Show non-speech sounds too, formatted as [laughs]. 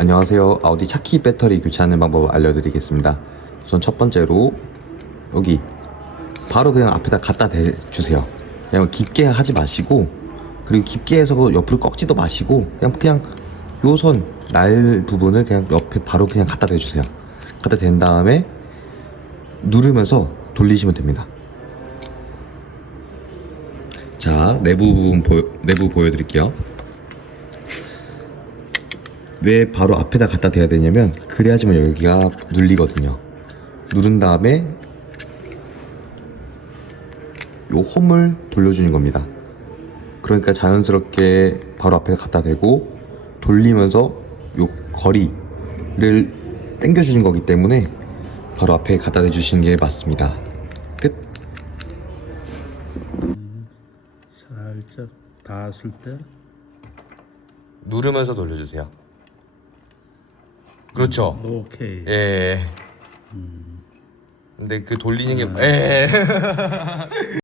안녕하세요. 아우디 차키 배터리 교체하는 방법 알려드리겠습니다. 우선 첫 번째로 여기 바로 그냥 앞에다 갖다 대주세요. 그냥 깊게 하지 마시고 그리고 깊게 해서 옆으로 꺾지도 마시고 그냥 그냥 요선 날 부분을 그냥 옆에 바로 그냥 갖다 대주세요. 갖다 댄 다음에 누르면서 돌리시면 됩니다. 자 내부 부분 보여, 내부 보여드릴게요. 왜 바로 앞에다 갖다 대야 되냐면 그래야지만 여기가 눌리거든요. 누른 다음에 요 홈을 돌려주는 겁니다. 그러니까 자연스럽게 바로 앞에 갖다 대고 돌리면서 요 거리를 당겨주는 거기 때문에 바로 앞에 갖다 대주시는 게 맞습니다. 끝. 살짝 닿았을 때 누르면서 돌려주세요. 그렇죠. 오케이 예. 근데 그 돌리는 게 예. [laughs]